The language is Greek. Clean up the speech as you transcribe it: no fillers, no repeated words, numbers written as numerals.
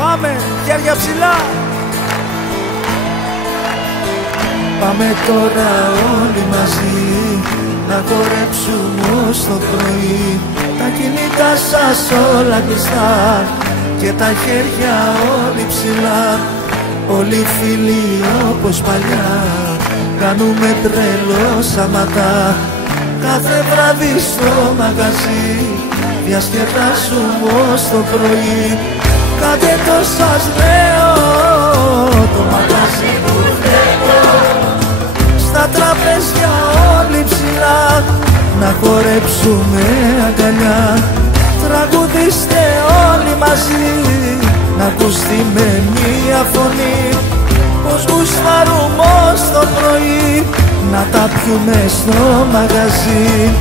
Πάμε, χέρια ψηλά. Πάμε τώρα όλοι μαζί να χορέψουμε ως το πρωί. Τα κινητά σας όλα κλειστά και τα χέρια όλοι ψηλά. Όλοι φίλοι όπως παλιά κάνουμε τρελό σαματά. Κάθε βράδυ στο μαγαζί διασκεδάζουμε ως το πρωί. Κάντε το σας λέω, το μαγαζί που θέλω. Στα τραπέζια όλοι ψηλά να χορέψουμε αγκαλιά. Τραγουδίστε όλοι μαζί να ακουστεί με μία φωνή. Πως γουστάρουμε ως το πρωί να τα πιούμε στο μαγαζί.